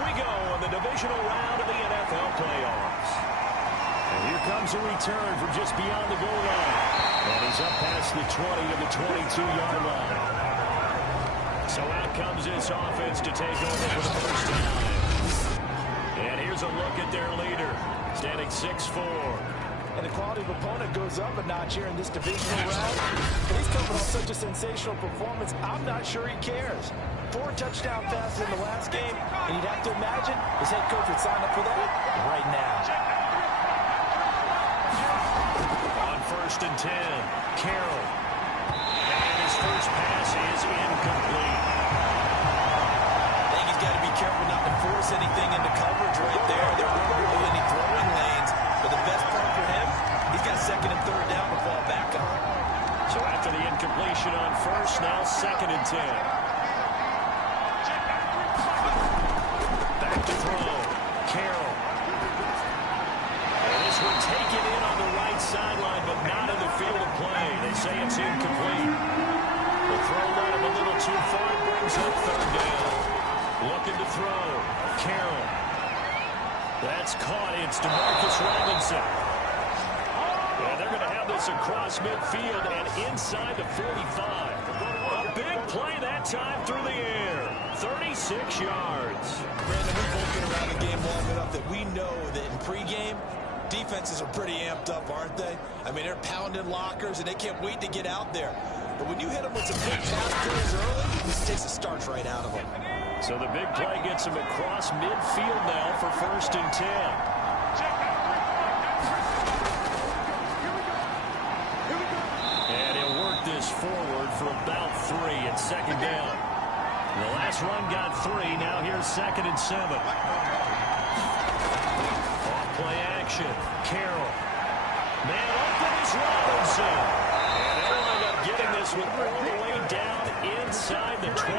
we go in the divisional round of the NFL playoffs. And here comes a return from just beyond the goal line. And he's up past the 20 to the 22-yard line. So out comes this offense to take over for the first time. And here's a look at their leader, standing 6'4". And the quality of opponent goes up a notch here in this divisional round. But he's coming off such a sensational performance, I'm not sure he cares. 4 touchdown passes in the last game, and you'd have to imagine his head coach would sign up for that right now. On 1st and 10, Carroll. And his first pass is incomplete. I think he's got to be careful not to force anything into coverage right there. There weren't really any throwing lanes. But the best part for him, he's got 2nd and 3rd down to fall back on. So after the incompletion on 1st, now 2nd and 10. Back to throw. Carroll. And this one taken in on the right sideline, but not in the field of play. They say it's incomplete. The throw led him a little too far. Brings up 3rd down. Looking to throw. Carroll. That's caught. It's DeMarcus Robinson. And they're going to have this across midfield and inside the 45. A big play that time through the air. 36 yards. Brandon, we've both been around the game long enough that we know that in pregame, defenses are pretty amped up, aren't they? I mean, they're pounding lockers, and they can't wait to get out there. But when you hit them with some big pass plays early, this takes the starch right out of them. So the big play gets him across midfield now for 1st and 10. And he'll work this forward for about 3 at 2nd down. The last run got 3. Now here's 2nd and 7. Off play action. Carroll. Man open is Robinson. And they'll end up getting this one all the way down inside the 20.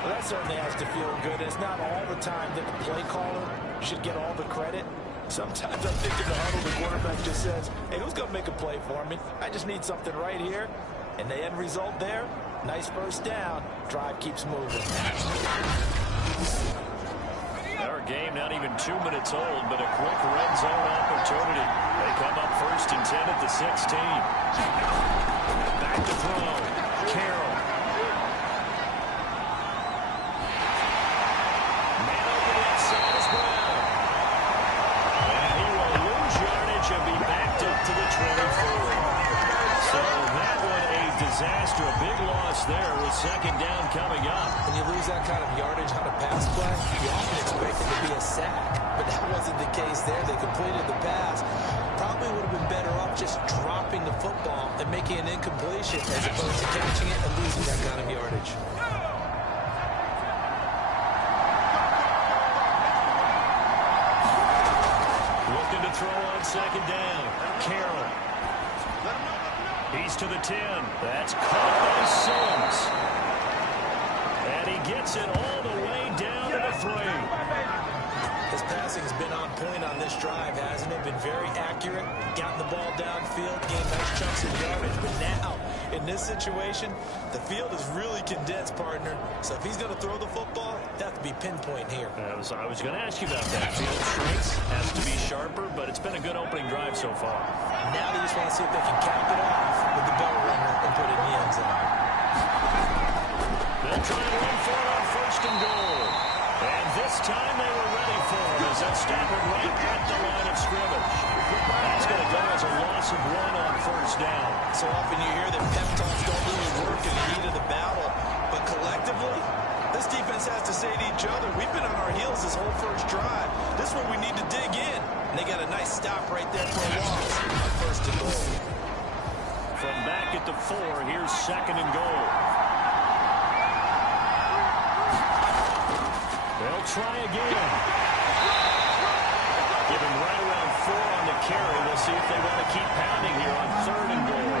Well, that certainly has to feel good. It's not all the time that the play caller should get all the credit. Sometimes I think in the huddle, the quarterback just says, hey, who's going to make a play for me? I just need something right here. And the end result there, nice first down. Drive keeps moving. Our game not even 2 minutes old, but a quick red zone opportunity. They come up 1st and 10 at the 16. Back to throw. Carroll. Disaster, a big loss there with 2nd down coming up. When you lose that kind of yardage on a pass play, you often expect it to be a sack. But that wasn't the case there. They completed the pass. Probably would have been better off just dropping the football and making an incompletion as opposed to catching it and losing that kind of yardage. Looking to throw on 2nd down. Carroll. He's to the 10. That's caught by Sims. And he gets it all the way down to the 3. His passing's been on point on this drive, hasn't it? Been very accurate, gotten the ball downfield, gained nice chunks of yardage. But now, in this situation, the field is really condensed, partner. So if he's going to throw the football, that have to be pinpoint here. I was going to ask you about that. Field strength has to be sharper, but it's been a good opening drive so far. Now they just want to see if they can cap it off with the bell ringer and put it in the end zone. They'll try to run for it on 1st and goal. And this time they were ready for it as they'll stop it right at the line of scrimmage. That's going to go as a loss of 1 on 1st down. So often you hear that pep talks don't really work in the heat of the battle, but collectively, this defense has to say to each other, we've been on our heels this whole first drive. This is where we need to dig in. And they got a nice stop right there for a loss on 1st and goal. From back at the 4, here's 2nd and goal. They'll try again. Give him right around 4 on the carry. We'll see if they want to keep pounding here on 3rd and goal.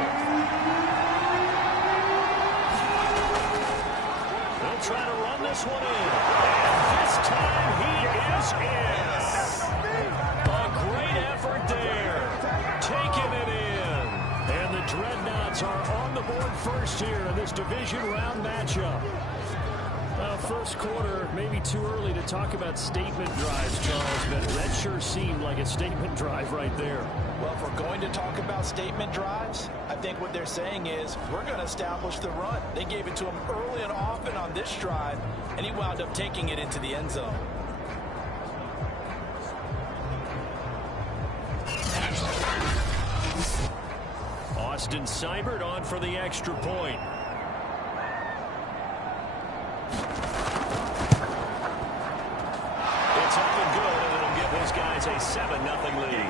They'll try to run this one in. And this time he is in. A great effort there. Taking it in. And the Dreadnoughts are on the board first here in this division round matchup. First quarter, maybe too early to talk about statement drives, Charles, but that sure seemed like a statement drive right there. Well, if we're going to talk about statement drives, I think what they're saying is we're going to establish the run. They gave it to him early and often on this drive, and he wound up taking it into the end zone. Austin Seibert on for the extra point. It's up and good, and it'll give his guys a 7-0 lead.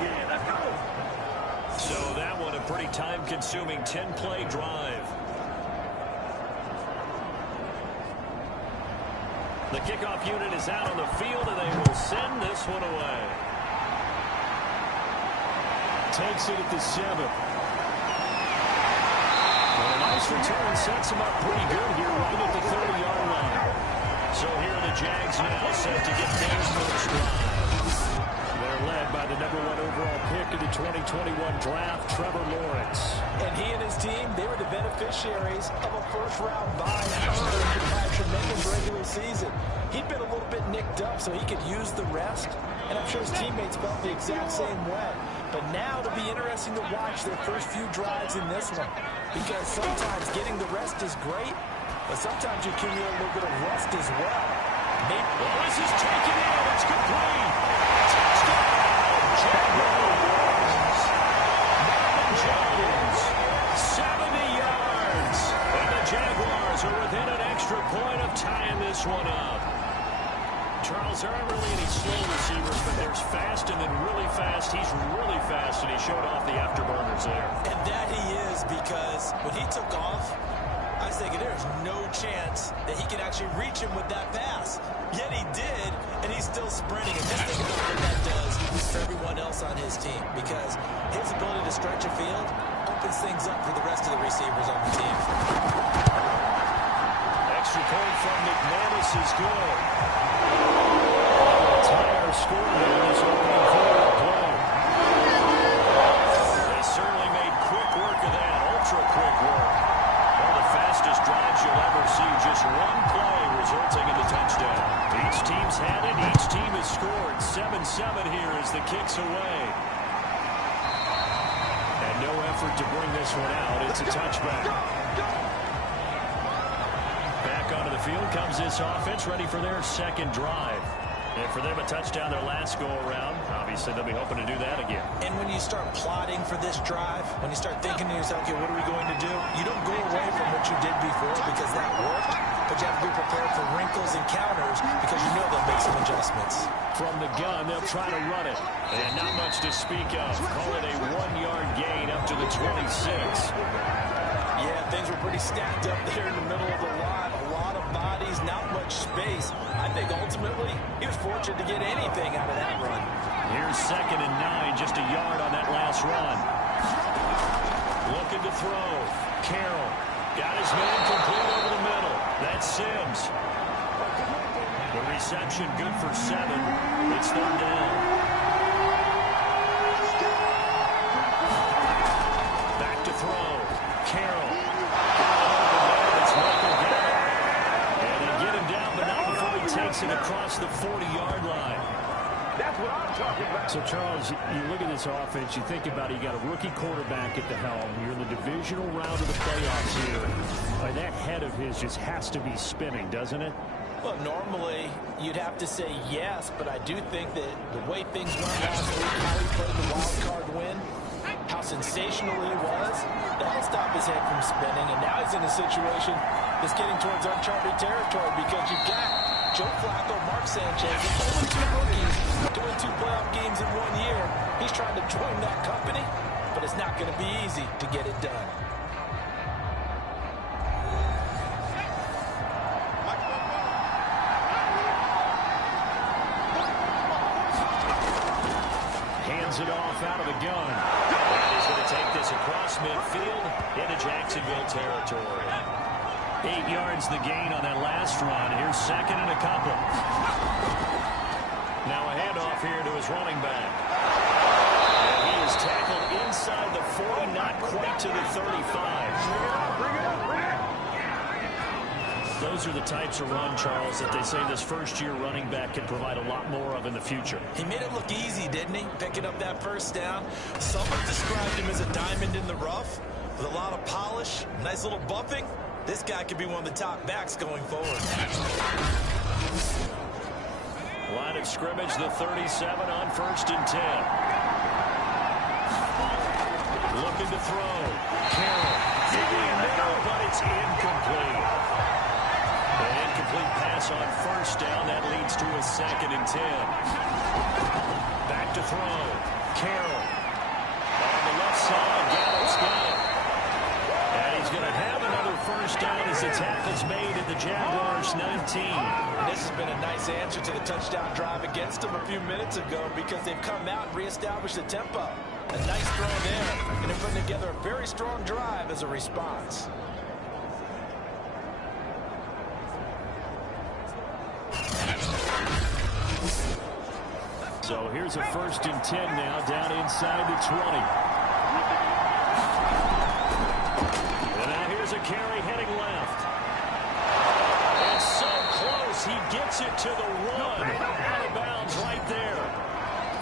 So that one a pretty time-consuming 10-play drive. The kickoff unit is out on the field, and they will send this one away. Takes it at the 7. A nice return sets him up pretty good here right at the 30-yard line. So here are the Jags now set to get their first drive. They're led by the #1 overall pick of the 2021 draft, Trevor Lawrence. And he and his team, they were the beneficiaries of a first-round bye earned by a tremendous regular season. He'd been a little bit nicked up so he could use the rest, and I'm sure his teammates felt the exact same way. But now it'll be interesting to watch their first few drives in this one, because sometimes getting the rest is great, but sometimes you accumulate a little bit of rust as well. Well, this is taken in. It's complete. Touchdown, Jaguars. Marvin Jones, 70 yards. And the Jaguars are within an extra point of tying this one up. Charles, there aren't really any slow receivers, but there's fast and then really fast. He's really fast, and he showed off the afterburners there. And that he is, because when he took off, I was thinking there's no chance that he could actually reach him with that pass. Yet he did, and he's still sprinting. And just think about what that does for everyone else on his team, because his ability to stretch a field opens things up for the rest of the receivers on the team. Extra point from McManus is good. Tie our score in this opening quarter play. They certainly made quick work of that, ultra quick work. One of the fastest drives you'll ever see, just one play resulting in the touchdown. Each team's had it, each team has scored. 7-7 here as the kick's away. And no effort to bring this one out. It's a touchback. Back onto the field comes this offense, ready for their second drive. And for them, a touchdown their last go-around. Obviously, they'll be hoping to do that again. And when you start plotting for this drive, when you start thinking to yourself, okay, what are we going to do? You don't go away from what you did before because that worked, but you have to be prepared for wrinkles and counters because you know they'll make some adjustments. From the gun, they'll try to run it. And not much to speak of. Call it a 1-yard gain up to the 26. Yeah, things were pretty stacked up there in the middle of the line. A lot of bodies, not much space. I think ultimately he was fortunate to get anything out of that run. Here's 2nd and 9, just a yard on that last run. Looking to throw. Carroll got his man complete over the middle. That's Sims. The reception good for 7. It's 3rd down. Back to throw. Carroll. Takes it across the 40-yard line. That's what I'm talking about. So, Charles, you look at this offense, you think about it, you got a rookie quarterback at the helm. You're in the divisional round of the playoffs here. That head of his just has to be spinning, doesn't it? Well, normally you'd have to say yes, but I do think that the way things went last week, how he played the wild card win, how sensational he was, that'll stop his head from spinning. And now he's in a situation that's getting towards uncharted territory because you've got Joe Flacco, Mark Sanchez, only 2 rookies doing 2 playoff games in 1 year. He's trying to join that company, but it's not going to be easy to get it done. Hands it off out of the gun. And he's going to take this across midfield into Jacksonville territory. 8 yards the gain on that last run. Here's 2nd and a couple. Now a handoff here to his running back. And he is tackled inside the 40, not quite to the 35. Those are the types of run, Charles, that they say this first-year running back can provide a lot more of in the future. He made it look easy, didn't he? Picking up that first down. Someone described him as a diamond in the rough with a lot of polish, nice little buffing. This guy could be one of the top backs going forward. Line of scrimmage, the 37 on 1st and 10. Looking to throw. Carroll digging middle, but it's incomplete. An incomplete pass on 1st down. That leads to a 2nd and 10. Back to throw. Carroll on the left side. Gallup's got it. And he's going to have another 1st down as the tackle's made at the Jaguars 19. This has been a nice answer to the touchdown drive against them a few minutes ago because they've come out and reestablished the tempo. A nice throw there, and they're putting together a very strong drive as a response. So here's a 1st and 10 now down inside the 20. And now here's a carry heading left. And so close, he gets it to the 1. Out of bounds right there.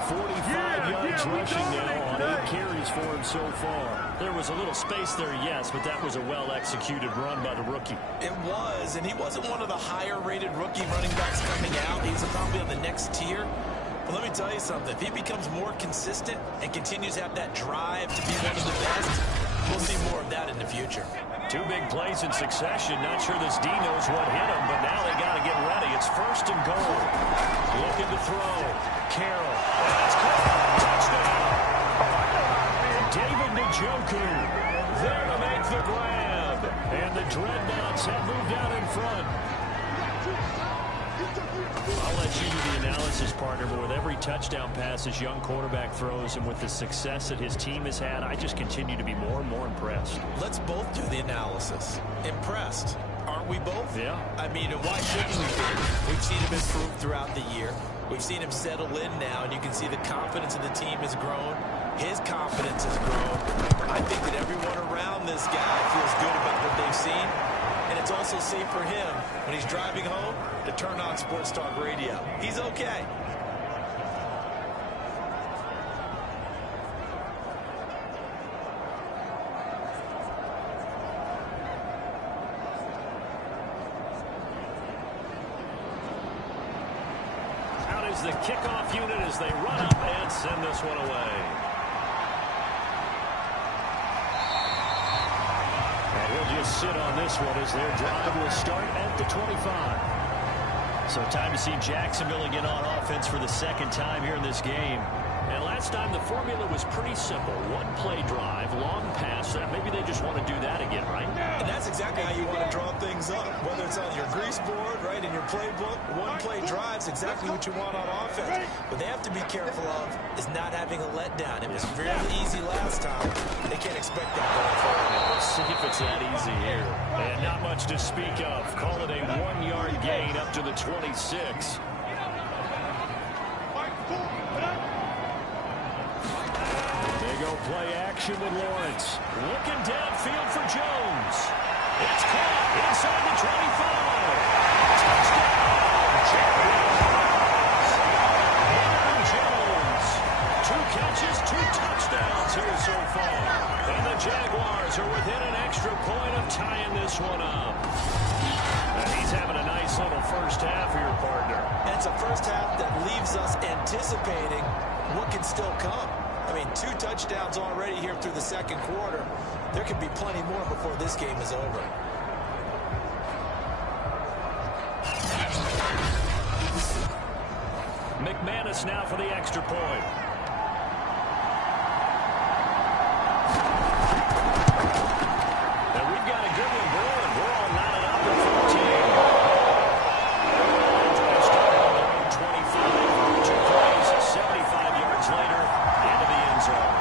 45 yards rushing now on 8 carries for him so far. There was a little space there, yes, but that was a well-executed run by the rookie. It was, and he wasn't one of the higher-rated rookie running backs coming out. He's probably on the next tier. But let me tell you something. If he becomes more consistent and continues to have that drive to be one of the best, we'll see more of that in the future. 2 big plays in succession. Not sure this D knows what hit him, but now they got to get ready. It's 1st and goal. Looking to throw. Carroll. That's caught. Touchdown. David Njoku there to make the grab. And the Dreadnoughts have moved out in front. I'll let you do the analysis, partner, but with every touchdown pass this young quarterback throws and with the success that his team has had, I just continue to be more and more impressed. Let's both do the analysis. Impressed. Aren't we both? Yeah. I mean, and why shouldn't we be? We've seen him improve throughout the year. We've seen him settle in now, and you can see the confidence of the team has grown. His confidence has grown. I think that everyone around this guy feels good about what they've seen. And it's also safe for him when he's driving home to turn on Sports Talk Radio. He's okay. Out is the kickoff unit as they run up and send this one away. He'll just sit on this one as their drive will start at the 25. So time to see Jacksonville again on offense for the 2nd time here in this game. And last time the formula was pretty simple. 1-play drive, long pass. Maybe they just want to do that again, right? And that's exactly how you want to draw things up. Whether it's on your grease board, right, in your playbook, 1-play drive's exactly what you want on offense. What they have to be careful of is not having a letdown. It was fairly easy last time. They can't expect that going forward. Let's see if it's that easy here. And not much to speak of. Call it a 1-yard gain up to the 26. Play action with Lawrence. Looking downfield for Jones. It's caught inside the 25. Touchdown. Jaguars. Aaron Jones. 2 catches, 2 touchdowns here so far. And the Jaguars are within an extra point of tying this one up. And he's having a nice little first half for your partner. And it's a first half that leaves us anticipating what can still come. I mean, 2 touchdowns already here through the 2nd quarter. There could be plenty more before this game is over. McManus now for the extra point. And we've got a good one brewing. We're all knotted up at 14. They started on their own 25. 2 plays, 75 yards later, into the end zone.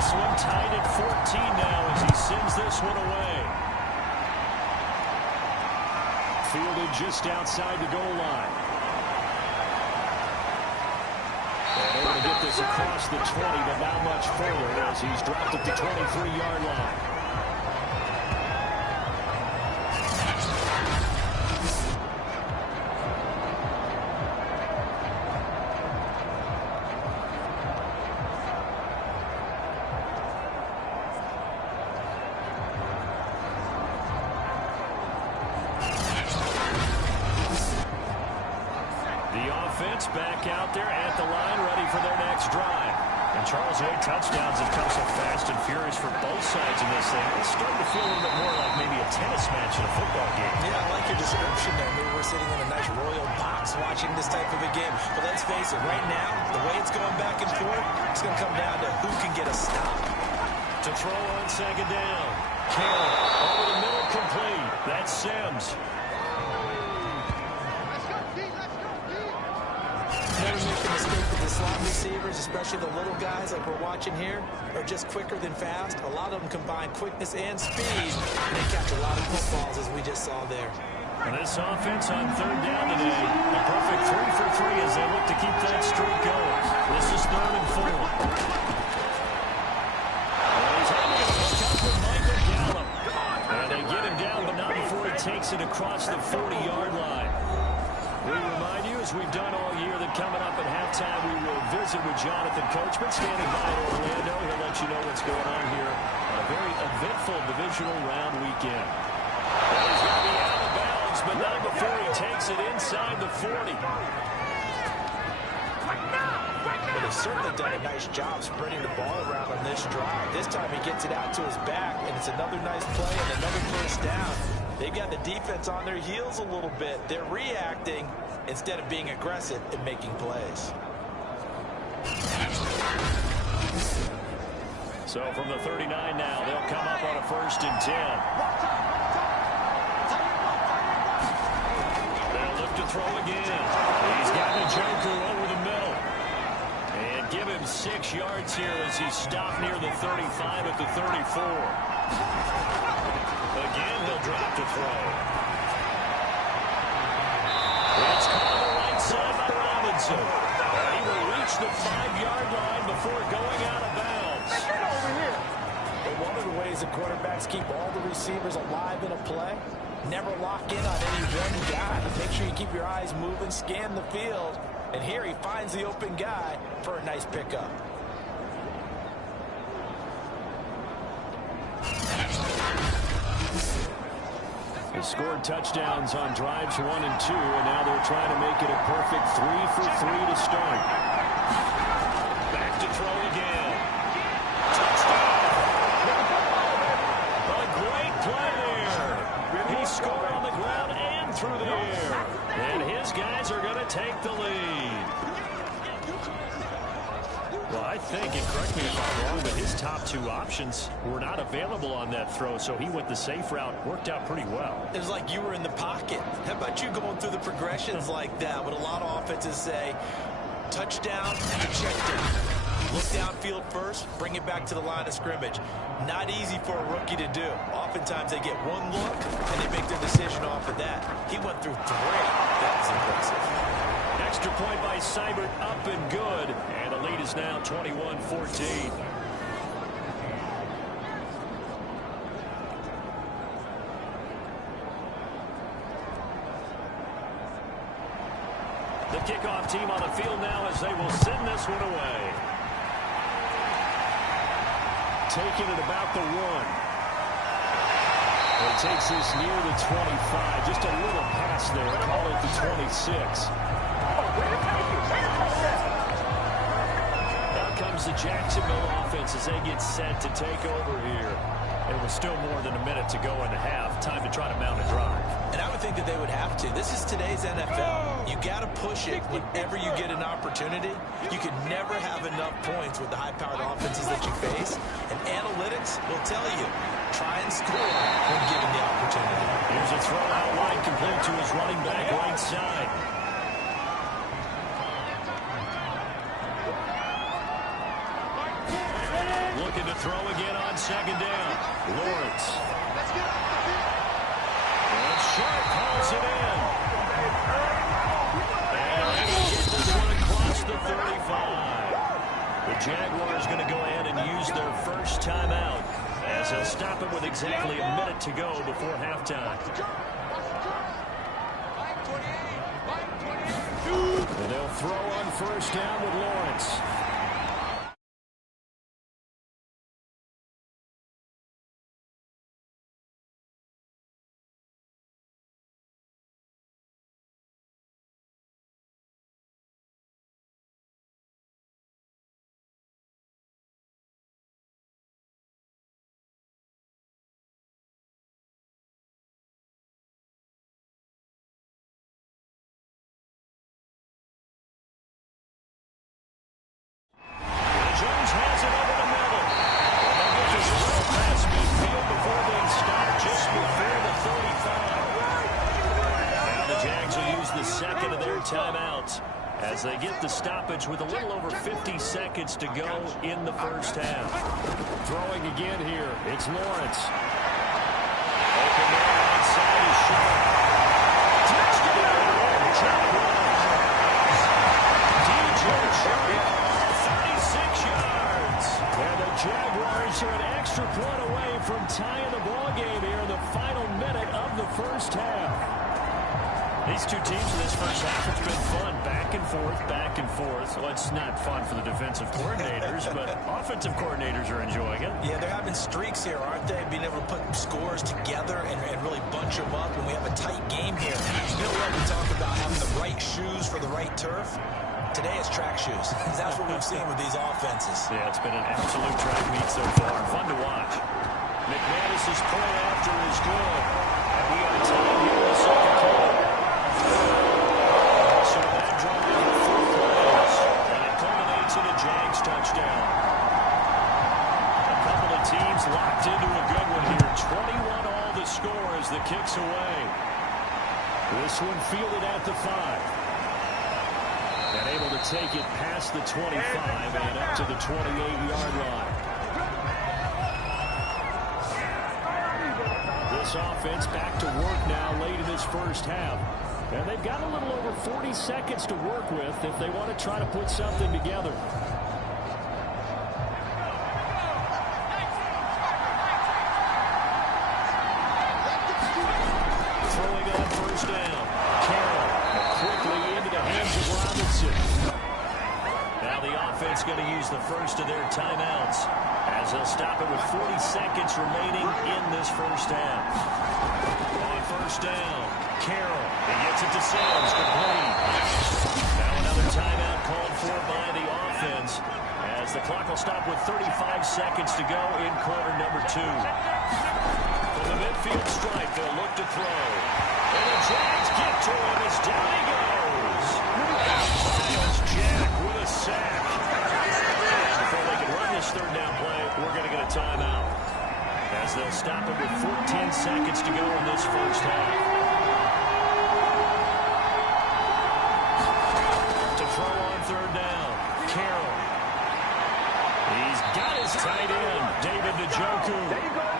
This one tied at 14 now as he sends this one away. Fielded just outside the goal line. to get this across the 20, but not much further as he's dropped at the 23-yard line. Back out there at the line, ready for their next drive. And Charles, 8 touchdowns have come so fast and furious for both sides in this thing. It's starting to feel a little bit more like maybe a tennis match in a football game. Yeah, I like your description there. Maybe we're sitting in a nice royal box watching this type of a game. But let's face it, right now, the way it's going back and forth, it's going to come down to who can get a stop. To throw on second down. Carroll over the middle, complete. That's Sims. Never make the mistake that the slot receivers, especially the little guys like we're watching here, are just quicker than fast. A lot of them combine quickness and speed, and they catch a lot of footballs, as we just saw there. And this offense on third down today, a perfect 3 for 3 as they look to keep that streak going. This is 3rd and 4. And they get him down, but not before he takes it across the 40-yard line. We remind you, as we've done all year, that coming up at halftime, we will visit with Jonathan Coachman standing by in Orlando. He'll let you know what's going on here on a very eventful divisional round weekend. Well, he's going to be out of bounds, but not before he takes it inside the 40. But they've certainly done a nice job spreading the ball around on this drive. This time he gets it out to his back, and it's another nice play and another first down. They've got the defense on their heels a little bit. They're reacting instead of being aggressive and making plays. So from the 39 now, they'll come up on a 1st and 10. They'll look to throw again. He's got Njoku over the middle. And give him 6 yards here as he's stopped near the 35 at the 34. Again, he'll drop to throw. It's caught on the right side by Robinson. He will reach the 5-yard line before going out of bounds. But one of the ways that quarterbacks keep all the receivers alive in a play, never lock in on any one guy. Make sure you keep your eyes moving, scan the field, and here he finds the open guy for a nice pickup. They scored touchdowns on drives 1 and 2, and now they're trying to make it a perfect 3 for 3 to start. Back to throw again. Touchdown. A great play there. He scored on the ground and through the air. And his guys are going to take the lead. Well, I think, and correct me if I'm wrong, but his top 2 options were not available on that throw, so he went the safe route. Worked out pretty well. It was like you were in the pocket. How about you going through the progressions like that? What a lot of offenses say, touchdown, check down. Look downfield first, bring it back to the line of scrimmage. Not easy for a rookie to do. Oftentimes they get one look, and they make their decision off of that. He went through 3. That was impressive. Extra point by Seibert, up and good. And the lead is now 21-14. The kickoff team on the field now as they will send this one away. Taking it about the 1. It takes this near the 25. Just a little pass there. Call it the 26. Now comes the Jacksonville offense as they get set to take over here. It was still more than a minute to go in the half. Time to try to mount a drive. And I would think that they would have to. This is today's NFL. You got to push it whenever you get an opportunity. You can never have enough points with the high-powered offenses that you face. And analytics will tell you, try and score when given the opportunity. Here's a throw out wide, complete to his running back right side. Looking to throw again on second down. Lawrence. And Sharp hauls it in. And he gets this one across the 35. Jaguars going to go ahead and use their first timeout as they'll stop it with exactly a minute to go before halftime. And they'll throw on first down with Lawrence. Jones has it over the middle. They'll get this well past midfield before being stopped just before the 35. Now the Jags will use the second of their timeouts as they get the stoppage with a little over 50 seconds to go in the first half. Throwing again here. It's Lawrence. Open there outside is short. Touchdown! DJ Sharp, 36 yards. And the Jaguars are an extra point away from tying the ball game here in the final minute of the first half. These two teams in this first half, it's been fun. Back and forth, back and forth. Well, it's not fun for the defensive coordinators, but offensive coordinators are enjoying it. Yeah, they're having streaks here, aren't they? Being able to put scores together and really bunch them up, and we have a tight game here. You know what we talk about, having the right shoes for the right turf? Today it's track shoes. That's what we've seen with these offenses. Yeah, it's been an absolute track meet so far. Fun to watch. McManus's play after is good. And we are tied here in the second quarter. So that drive with 4 plays, and it culminates in a Jags touchdown. A couple of teams locked into a good one here. 21 all the score as the kick's away. This one fielded at the 5. And able to take it past the 25 and up to the 28-yard line. This offense back to work now late in this first half. And they've got a little over 40 seconds to work with if they want to try to put something together. Throwing on first down. Carroll quickly into the hands of Robinson. Now the offense going to use the first of their timeouts as they'll stop it with 40 seconds remaining in this first half. On first down, Carroll. He gets it to Sims, complete. Now another timeout called for by the offense as the clock will stop with 35 seconds to go in quarter number 2. From the midfield stripe, they'll look to throw. And the Jags get to him as down he goes. Miles Jack with a sack. And before they can run this third down play, we're going to get a timeout as they'll stop it with 14 seconds to go in this first half. To throw on third down, Carroll. He's got his tight end, David Njoku.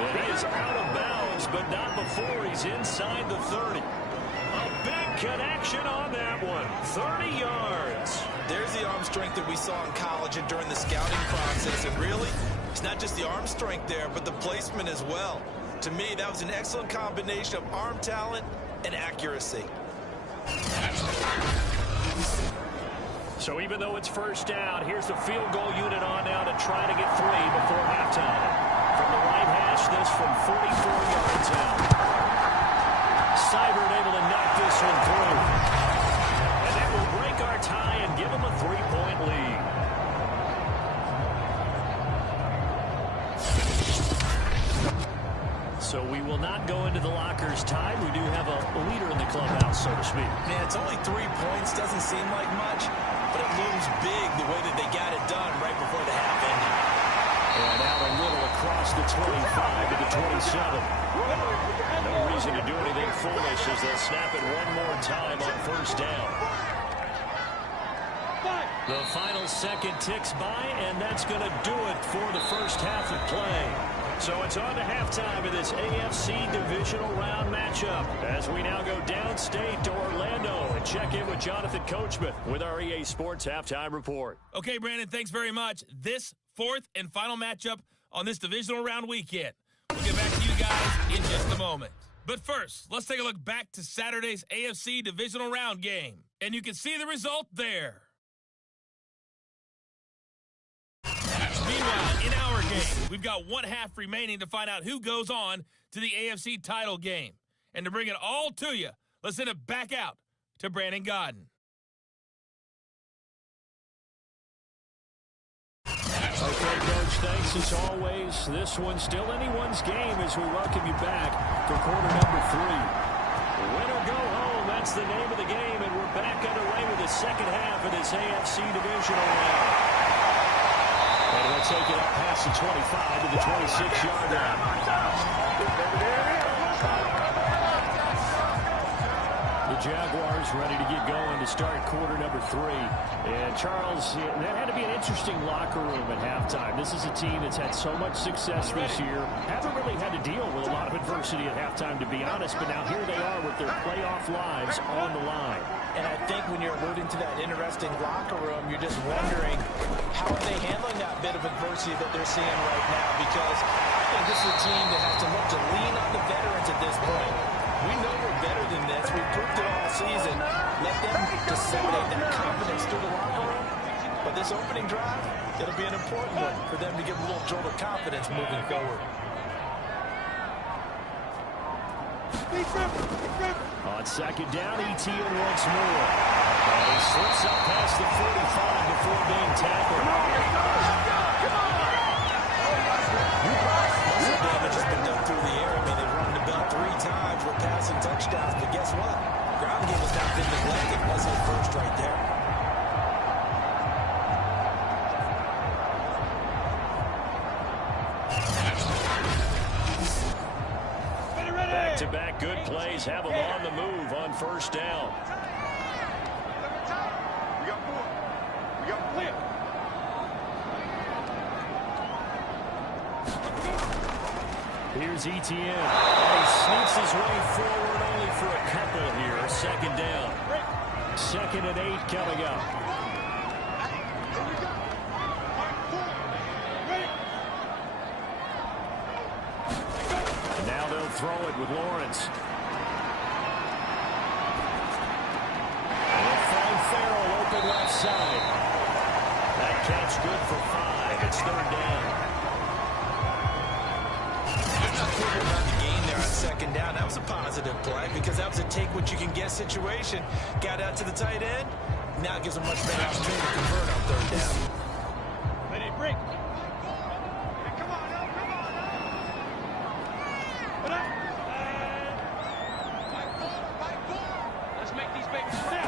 And he is out of bounds, but not before he's inside the 30. A big connection on that one. 30 yards. There's the arm strength that we saw in college and during the scouting process. And really, it's not just the arm strength there, but the placement as well. To me, that was an excellent combination of arm talent and accuracy. So even though it's first down, here's the field goal unit on now to try to get 3 before halftime. From the right hash, this from 44 yards out. Seibert able to knock this one through. And that will break our tie and give them a 3-point lead. So we will not go into the lockers tied. We do have a leader in the clubhouse, so to speak. Man, it's only 3 points. Doesn't seem like much, but it looms big the way that they got it done right before the half ended. And out a little across the 25 to the 27. No reason to do anything foolish as they'll snap it one more time on first down. The final second ticks by, and that's going to do it for the first half of play. So it's on to halftime of this AFC divisional round matchup as we now go downstate to Orlando and check in with Jonathan Coachman with our EA Sports Halftime Report. Okay, Brandon, thanks very much. This fourth and final matchup on this divisional round weekend. We'll get back to you guys in just a moment. But first, let's take a look back to Saturday's AFC divisional round game. And you can see the result there. Meanwhile, in our game, we've got one half remaining to find out who goes on to the AFC title game. And to bring it all to you, let's send it back out to Brandon Godden. Okay, Coach, thanks as always. This one's still anyone's game as we welcome you back for quarter number 3. Win or go home, that's the name of the game, and we're back underway with the second half of this AFC divisional round. And we'll take it up past the 25 to the 26-yard line. The Jaguars ready to get going to start quarter number 3. And Charles, that had to be an interesting locker room at halftime. This is a team that's had so much success this year. Haven't really had to deal with a lot of adversity at halftime, to be honest. But now here they are with their playoff lives on the line. And I think when you're alluding to that interesting locker room, you're just wondering how are they handling that bit of adversity that they're seeing right now, because I think this is a team that has to look to lean on the veterans at this point. We know we're better than this. We've proved it all season. Let them disseminate that confidence through the locker room. But this opening drive, it'll be an important one for them to give a little jolt of confidence moving forward. On second down, Etienne once more. And he slips up past the 45 before being tackled. Most of the damage has been done through the air. I mean, they've run the bell 3 times with passing touchdowns. But guess what? Ground game has not been neglected. That's his first right there. Back-to-back good plays have them on the move on first down. Here's Etienne. And he sneaks his way forward only for a couple here. Second down. 2nd and 8 coming up. And now they'll throw it with Lawrence. They'll find Farrell open left side. That catch good for 5. It's 3rd down. About the gain there on second down. That was a positive play because that was a take-what-you-can-get situation. Got out to the tight end. Now it gives them much better opportunity to convert on 3rd down. Ready, break. Hey, come on, now, come on, now. Let's make these babies snap.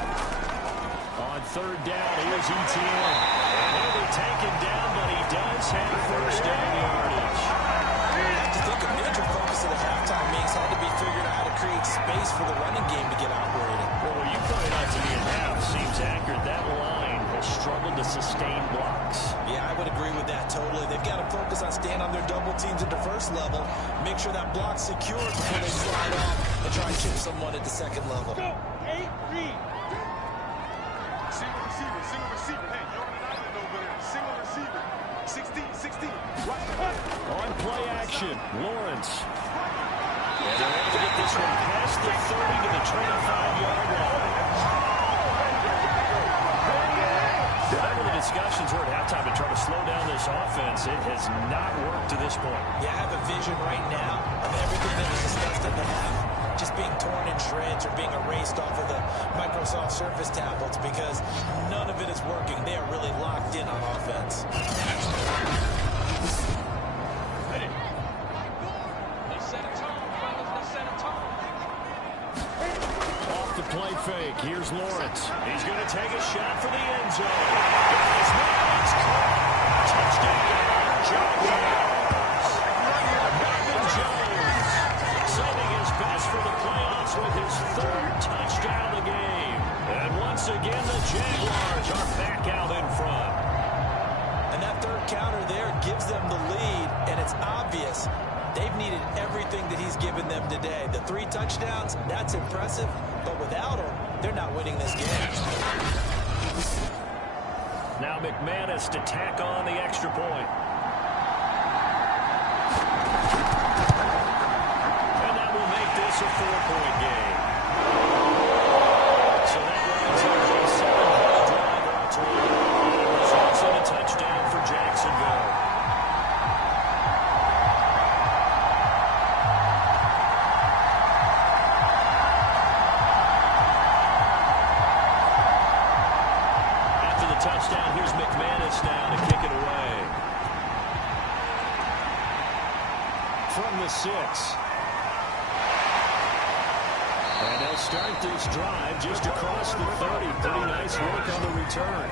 On 3rd down, here's Etienne. And he'll be taken down, but he does have first down yardage. I think a major focus of the halftime meetings had to be figuring out how to create space for the running game to get operating. Well, what you pointed out to me at half seems accurate. That line has struggled to sustain blocks. Yeah, I would agree with that totally. They've got to focus on staying on their double teams at the first level, make sure that block's secured before they slide off and try and chip someone at the second level. Go, 8, read. Single receiver. Hey, you're on an island over there. Single receiver. 16. On play action, Lawrence. And they're able to get this one past the 30 to the 25-yard line. Whatever the discussions were at halftime to try to slow down this offense, it has not worked to this point. Yeah, I have a vision right now of everything that was discussed at the half just being torn in shreds or being erased off of the Microsoft Surface tablets because none of it is working. They are really locked in on offense. Off the play fake, here's Lawrence. He's going to take a shot for the end zone. His man is caught. Touchdown, Jaguars. Marvin Jones saving his best for the playoffs with his 3rd touchdown of the game. And once again, the Jaguars are back out in front. And that third counter there gives them the lead, and it's obvious they've needed everything that he's given them today. The 3 touchdowns, that's impressive, but without him, they're not winning this game. Now McManus to tack on the extra point. And that will make this a 4-point game. So that rounds out a 7-play drive all told. And it results in a touchdown for Jacksonville. After the touchdown, here's McManus now to kick it away. From the 6. And they'll start this drive just across the 30. Pretty nice work on the return.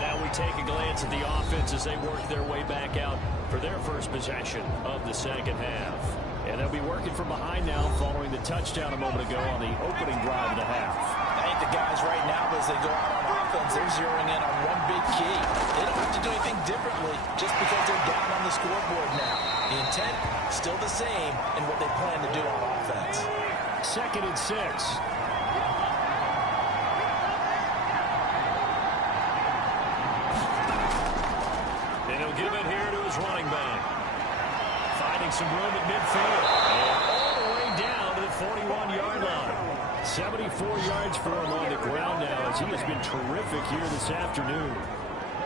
Now we take a glance at the offense as they work their way back out for their first possession of the second half. And they'll be working from behind now following the touchdown a moment ago on the opening drive of the half. I think the guys right now, as they go out on offense, they're zeroing in on one big key. They don't have to do anything differently just because they're down on the scoreboard now. The intent, still the same in what they plan to do on offense. 2nd and 6. And he'll give it here to his running back. Finding some room at midfield. And all the way down to the 41-yard line. 74 yards for him on the ground now as he has been terrific here this afternoon.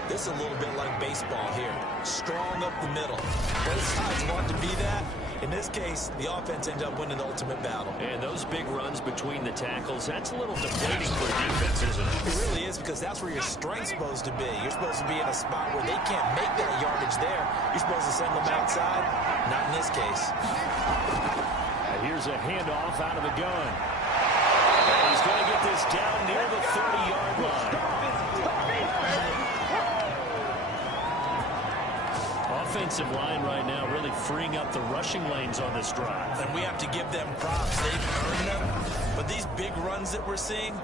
This is a little bit like baseball here. Strong up the middle. Both sides want to be that. In this case, the offense ends up winning the ultimate battle. And those big runs between the tackles, that's a little deflating for a defense, isn't it? It really is, because that's where your strength's supposed to be. You're supposed to be in a spot where they can't make that yardage there. You're supposed to send them outside. Not in this case. Here's a handoff out of the gun. And he's going to get this down near the 30-yard line. Offensive line right now really freeing up the rushing lanes on this drive. And we have to give them props. They've earned them. But these big runs that we're seeing,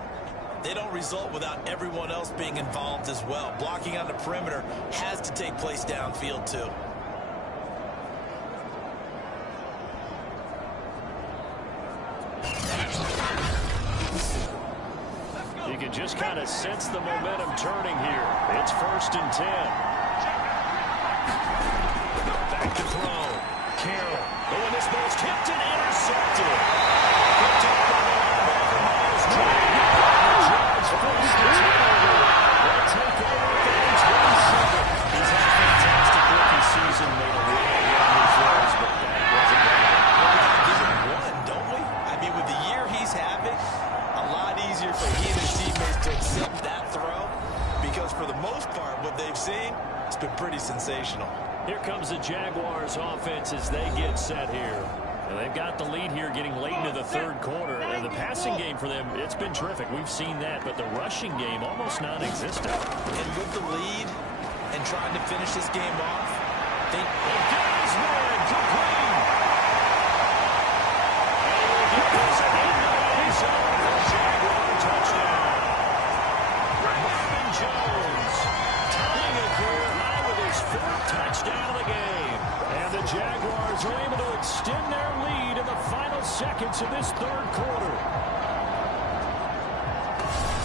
they don't result without everyone else being involved as well. Blocking on the perimeter has to take place downfield too. You can just kind of sense the momentum turning here. It's 1st and 10. Back to throw. Carroll. Oh, and this ball's tipped and intercepted. Picked up by the linebacker, Miles Drake. Jones forced the turnover. They'll take over at the age 27. He's had a fantastic rookie season. Made a lot of lovely throws, but that wasn't right. Well, we gotta give him one, don't we? I mean, with the year he's having, a lot easier for he and his teammates to accept that throw, because for the most part, what they've seen, it's been pretty sensational. Here comes the Jaguars offense as they get set here. And they've got the lead here getting late into the 3rd quarter. And the passing game for them, it's been terrific. We've seen that, but the rushing game almost non-existent. And with the lead and trying to finish this game off, they... complete. And we'll get this into the end zone for a Jaguar touchdown. Marvin Jones tying a career high with his 4th touchdown of the game. And the Jaguars are able to extend their lead in the final seconds of this 3rd quarter.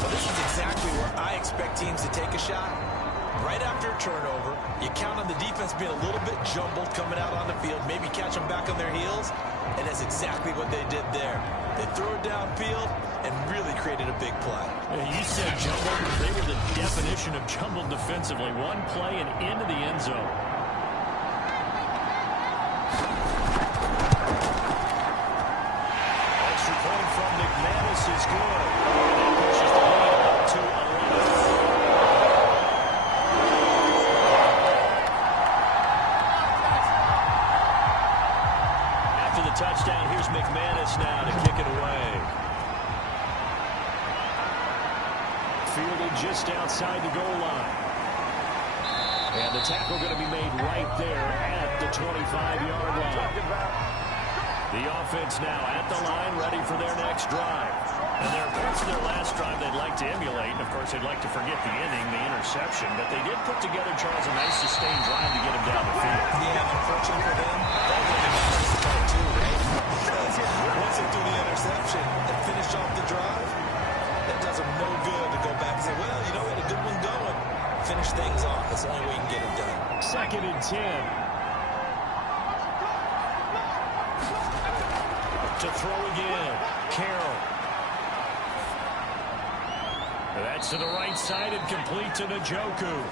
Well, this is exactly where I expect teams to take a shot. Right after a turnover, you count on the defense being a little bit jumbled coming out on the field, maybe catch them back on their heels, and that's exactly what they did there. They threw it downfield and really created a big play. You said jumbled. They were the definition of jumbled defensively. One play and into the end zone. Extra point from McManus is good. That pushes the lead up to 11. After the touchdown, here's McManus now to kick it away. Fielded just outside the goal line. And the tackle going to be made right there at the 25-yard line. The offense now at the line, ready for their next drive. And there are parts of their last drive they'd like to emulate. And, of course, they'd like to forget the inning, the interception. But they did put together, Charles, a nice sustained drive to get him down the field. Yeah, unfortunately for them, that game matters to part two, right? Because once they threw the interception and finished off the drive, that does them no good to go back and say, well, you know, we had a good one going. Finish things off. That's the only way you can get it done. 2nd and 10. To throw again. Carroll. That's to the right side and complete to Njoku.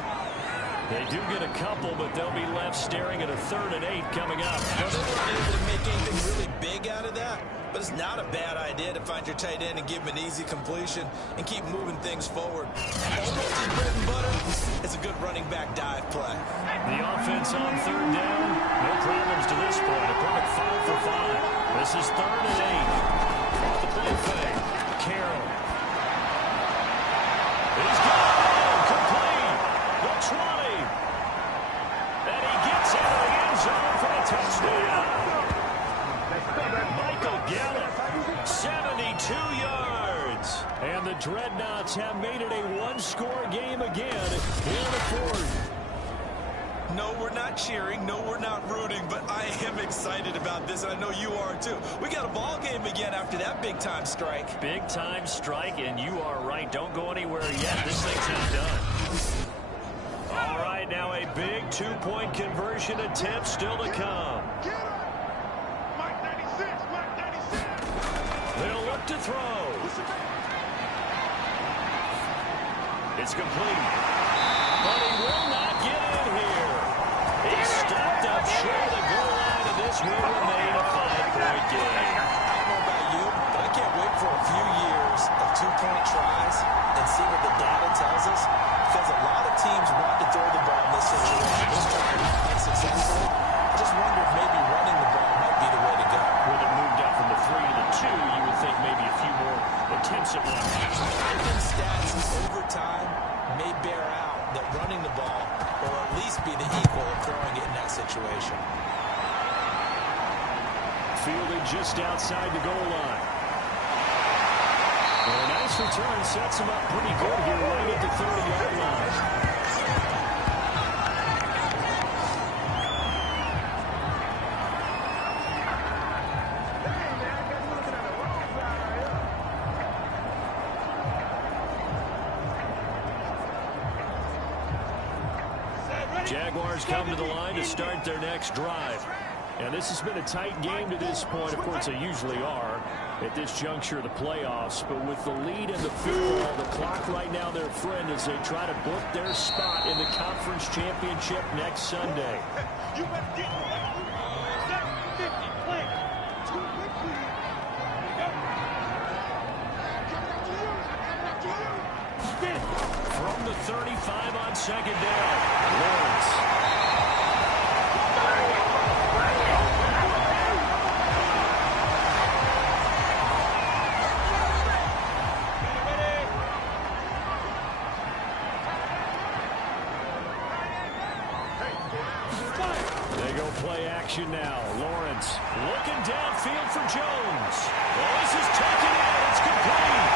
They do get a couple, but they'll be left staring at a 3rd and 8 coming up. Well, they weren't able to make anything really big out of that, but it's not a bad idea to find your tight end and give him an easy completion and keep moving things forward. Almost his bread and butter. It's a good running back dive play. The offense on 3rd down. No problems to this point. A perfect 5 for 5. This is 3rd and 8. Off the play fake. Carroll. He's got it. Complete. The 20. And he gets out of the end zone for a touchdown. Michael Gallup, 72 yards. And the Dreadnoughts have made it a one-score game again here in the 4th. No, we're not cheering. No, we're not rooting, but I am excited about this, and I know you are too. We got a ball game again after that big-time strike. Big-time strike, and you are right. Don't go anywhere yet. This thing's not done. All right, now a big 2-point conversion attempt still to come. Get him! Mike 96, Mike 96. They'll look to throw. It's complete. But he will not get in here. He's stopped up short of the goal line, and this will remain a 5-point game. I don't know about you, but I can't wait for a few years of 2-point tries and see what the data tells us. Because a lot of teams want to throw the ball in this situation. This time, unsuccessful. I just wonder if maybe running the ball might be the way to go. With it moved up from the 3 to the 2, you would think maybe a few more attempts at one. I think stats over time may bear out that running the ball will at least be the equal of throwing it in that situation. Fielded just outside the goal line. And a nice return sets him up pretty good here right at the 30-yard line. Jaguars come to the line to start their next drive. And this has been a tight game to this point. Of course, they usually are at this juncture of the playoffs. But with the lead in the football, the clock right now their friend as they try to book their spot in the conference championship next Sunday. You better get 750, play. Too quickly. From the 35 on 2nd down, Lawrence. They go play action now. Lawrence looking downfield for Jones. Well, this is taken in. It's complete.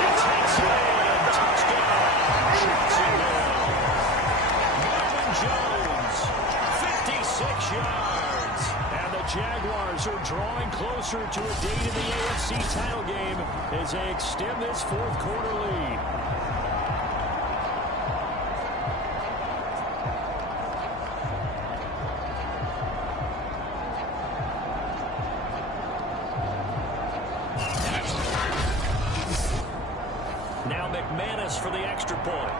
He takes it in. Touchdown. Jacksonville. Marvin Jones, 56 yards. And the Jaguars are drawing closer to a date in the AFC title game as they extend this 4th quarter lead. Now McManus for the extra point.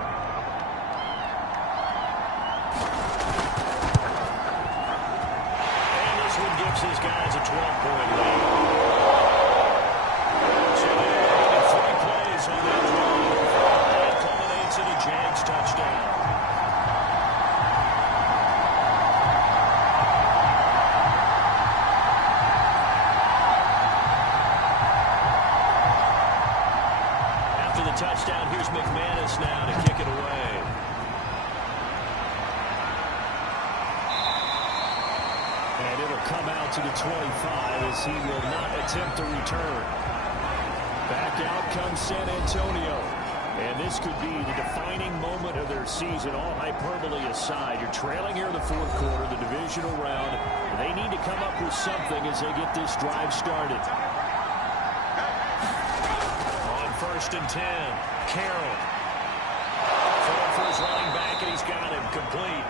And this one gives his guys a 12-point lead. So they added 3 plays on that drive. That culminates in a Jags touchdown. Touchdown. Here's McManus now to kick it away. And it'll come out to the 25 as he will not attempt to return. Back out comes San Antonio. And this could be the defining moment of their season, all hyperbole aside. You're trailing here in the fourth quarter, the divisional round. They need to come up with something as they get this drive started. On 1st and 10, Carroll. Throw for his running back, and he's got him complete.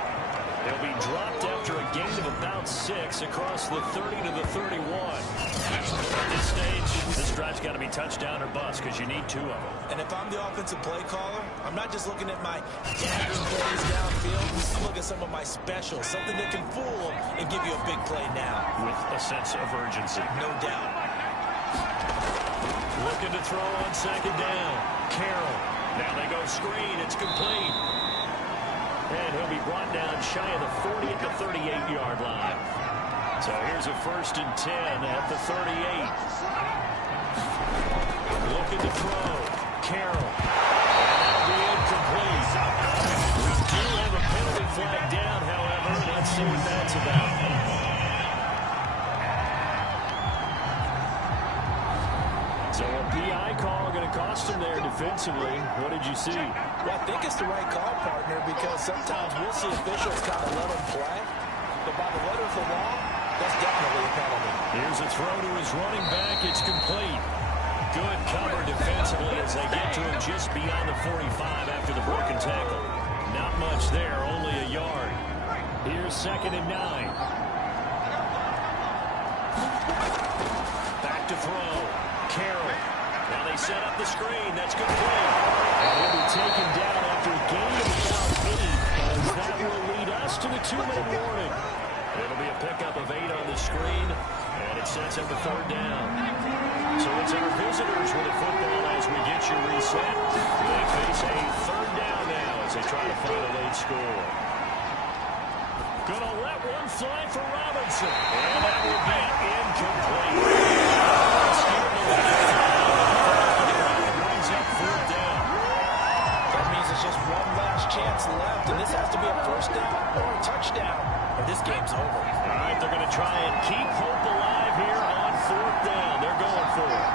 He'll be dropped after a gain of about 6 across the 30 to the 31. At this stage, this drive's got to be touchdown or bust because you need 2 of them. And if I'm the offensive play caller, I'm not just looking at my dagger plays downfield. I'm looking at some of my specials, something that can fool them and give you a big play now. With a sense of urgency. No doubt. Looking to throw on 2nd down. Carroll. Now they go screen. It's complete. And he'll be brought down shy of the 40 at the 38-yard line. So here's a 1st and 10 at the 38. Looking to throw. Carroll. And that'll be incomplete. We do have a penalty flag down, however. Let's see what that's about. So a PI call going to cost him there defensively. What did you see? Well, I think it's the right call, partner, because sometimes we'll see officials kind of let them play. But by the letter of the law, that's definitely a penalty. Here's a throw to his running back. It's complete. Good cover defensively as they get to him just beyond the 45 after the broken tackle. Not much there, only a yard. Here's 2nd and 9. Back to throw. Carroll. Now they set up the screen. That's complete. And he'll be taken down after a gain of about 8. As that will lead us to the 2-minute warning. It'll be a pickup of 8 on the screen, and it sets up a 3rd down. So it's our visitors with the football as we get you reset. They face a 3rd down now as they try to find a late score. Gonna let one fly for Robinson, and that will be incomplete. Brings up 4th down. That means it's just one last chance left, and this has to be a 1st down or a touchdown, or this game's over. All right, they're going to try and keep hope alive here on 4th down. They're going for it.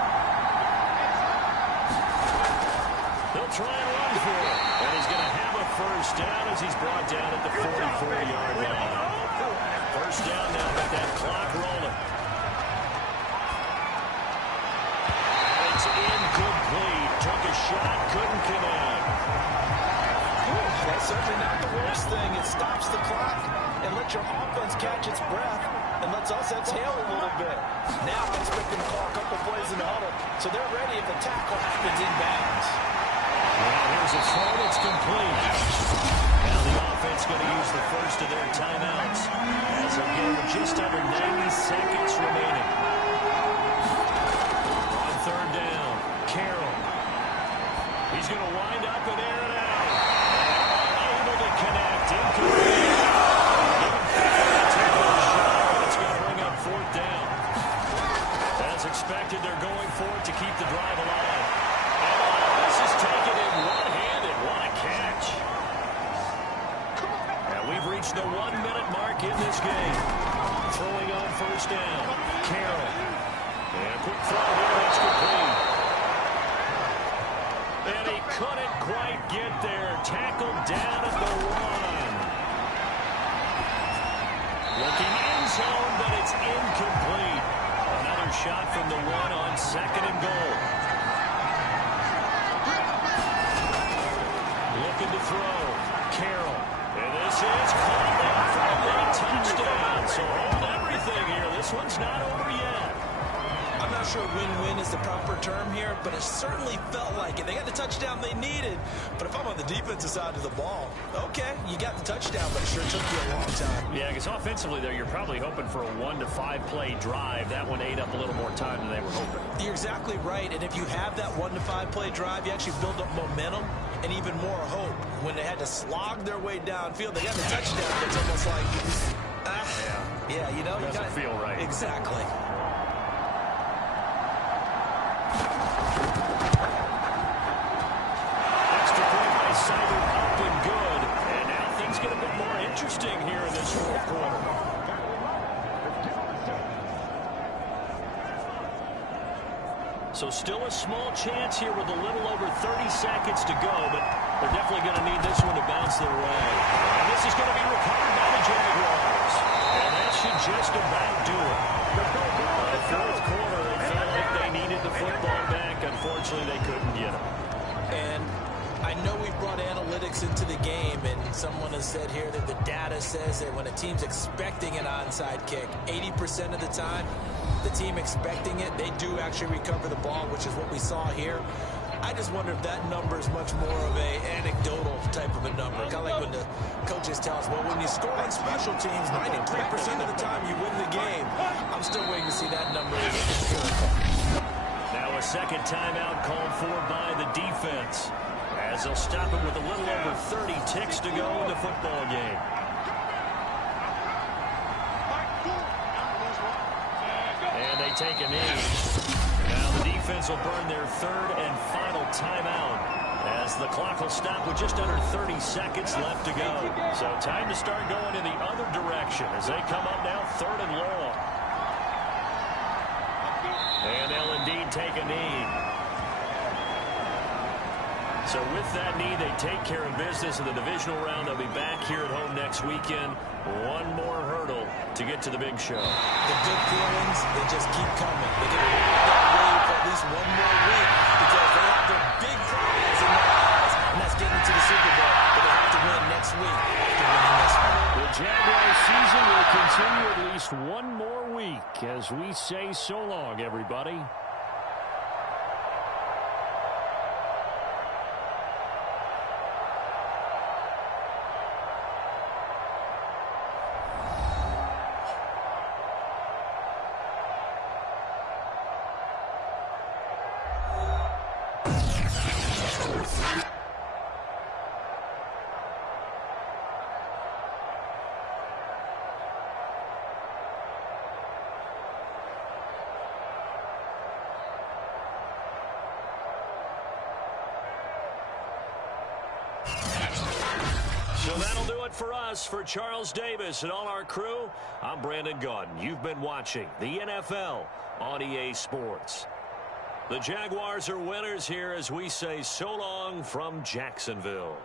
They'll try and run for it. And he's going to have a 1st down as he's brought down at the 44-yard line. 1st down now, got that clock rolling. And it's incomplete. Took a shot, couldn't connect. That's certainly not the worst thing. It stops the clock and lets your offense catch its breath and lets us exhale a little bit. Now I expect them to call a couple plays in the huddle, so they're ready if a tackle happens in bounds. Well, here's a throw that's complete. Now the offense going to use the first of their timeouts as again just under 90 seconds remaining. On 3rd down, Carroll. He's going to wind up and air it out. Able to connect. Incomplete. It's going to bring up 4th down. As expected, they're going for it to keep the drive alive. This is taken in one-handed. What a catch. And we've reached the 1-minute mark in this game. Throwing on 1st down. Carroll. And a quick throw here. That's complete. And he couldn't quite get there. Tackled down at the 1. Looking in zone, but it's incomplete. Another shot from the 1 on 2nd and goal. Looking to throw. Carroll. And this is caught out for a late touchdown. So hold everything here. This one's not over yet. I'm not sure win-win is the proper term here, but it certainly felt like it. They got the touchdown they needed, but if I'm on the defensive side of the ball, okay, you got the touchdown, but it sure took you a long time. Yeah, because offensively, there, you're probably hoping for a 1 to 5 play drive. That one ate up a little more time than they were hoping. You're exactly right, and if you have that 1 to 5 play drive, you actually build up momentum and even more hope. When they had to slog their way downfield, they got the touchdown, but it's almost like, yeah, you know, It doesn't feel right. Exactly. Extra point by Seibert up and good. And now things get a bit more interesting here in this 4th quarter. So still a small chance here with a little over 30 seconds to go, but they're definitely going to need this one to bounce their way. And this is going to be recovered by the Jaguars. And that should just about do it. By the fourth quarter, they felt like they needed the football back. Unfortunately, they couldn't get it. And I know we've brought analytics into the game, and someone has said here that the data says that when a team's expecting an onside kick, 80% of the time, the team expecting it, they do actually recover the ball, which is what we saw here. I just wonder if that number is much more of a anecdotal type of a number. Kind of like when the coaches tell us, well, when you score on special teams, 93% of the time you win the game. I'm still waiting to see that number as empirical. Now a second timeout called for by the defense, as they'll stop it with a little over 30 ticks to go in the football game. And they take a knee. Now the defense will burn their third and final timeout, as the clock will stop with just under 30 seconds left to go. So time to start going in the other direction as they come up now third and long. And they'll indeed take a knee. So with that knee, they take care of business in the divisional round. They'll be back here at home next weekend. One more hurdle to get to the big show. The good feelings, they just keep coming. They're going to ride that wave for at least one more week because they have their big prize in their eyes, and that's getting to the Super Bowl. But they have to win next week after winning this one. The Jaguars season will continue at least one more week as we say so long, everybody. So that'll do it for us. For Charles Davis and all our crew, I'm Brandon Gaudin. You've been watching the NFL on EA Sports. The Jaguars are winners here as we say so long from Jacksonville.